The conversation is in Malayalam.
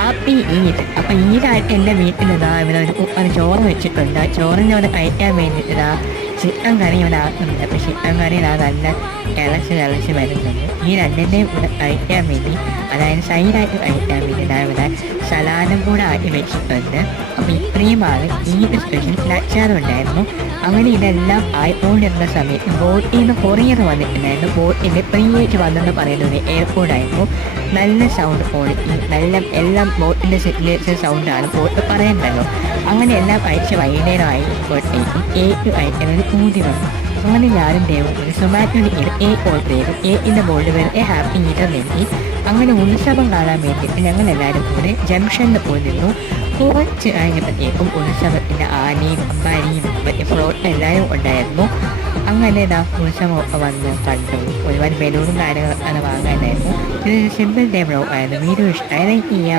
ഹാപ്പി ഈദ്. അപ്പം ഈദായിട്ട് എൻ്റെ വീട്ടിലിതാ ഇവിടെ ഒരു ചോറ് വെച്ചിട്ടുണ്ട്. ചോറിൻ്റെ അവിടെ കഴിക്കാൻ വേണ്ടിയിട്ട് ഇതാ ചിക്കൻ കറി ഇവിടെ ആക്കുന്നുണ്ട്. അപ്പോൾ ചിക്കൻ കറി ഇതാ നല്ല ഇളച്ച് വരുന്നുണ്ട്. ഈ രണ്ടിൻ്റെയും ഇവിടെ കഴിക്കാൻ വേണ്ടി, അതായത് സൈഡായിട്ട് കഴിക്കാൻ വേണ്ടി ഇതാ ഇവിടെ സലാഡും കൂടെ ആക്കി വെച്ചിട്ടുണ്ട്. അപ്പോൾ ഇത്രയുമാണ് ഈദ് സ്പെഷ്യൽ. അച്ചാറും ഉണ്ടായിരുന്നു. അങ്ങനെ ഇതെല്ലാം ആയിക്കൊണ്ടിരുന്ന സമയത്ത് ബോട്ടിൽ നിന്ന് കൊറിയർ വന്നിട്ടുണ്ടായിരുന്നു. ബോട്ടിൻ്റെ പ്രീവേറ്റ് വന്നെന്ന് പറയുന്നത് എയർപോർട്ടായിരുന്നു. നല്ല സൗണ്ട് ക്വാളിറ്റി, നല്ല എല്ലാം ബോട്ടിൻ്റെ സിഗ്നേച്ചർ സൗണ്ടാണ് ബോട്ട് പറയണ്ടല്ലോ. അങ്ങനെ എല്ലാം അയച്ച് വൈകുന്നേരമായപ്പോഴത്തേക്കും കേക്ക് കഴിക്കാനൊരു പൂതി വന്നു. അങ്ങനെ ഞാനും ദേവും ഒരു സൊമാറ്റോയിൽ കേക്ക് ഓർഡർ ചെയ്തു. കേക്കിൻ്റെ ബോർഡ് വെറുതെ ഹാപ്പി ഈദ് നൽകി. അങ്ങനെ ഉത്സവം കാണാൻ വേണ്ടിയിട്ട് ഞങ്ങൾ എല്ലാവരും കൂടെ ജംഗ്ഷനിൽ പോയി നിന്നു. കുറച്ച് കഴിഞ്ഞപ്പോഴത്തേക്കും ഉത്സവത്തിൻ്റെ ആനയും അമ്പാരിയും മറ്റേ ഫ്ലോട്ട് എല്ലാവരും ഉണ്ടായിരുന്നു. അങ്ങനെ ഇതാ ഉത്സവമൊക്കെ വന്ന് കണ്ടു. ഒരുപാട് ബലൂണും കാര്യങ്ങളൊക്കെ വാങ്ങാനായിരുന്നു. ഇത് സിമ്പിൾ ഡേ ബ്ലോഗ് ആയിരുന്നു. വീഡിയോ ഇഷ്ടമായി ലൈക്ക് ചെയ്യുക.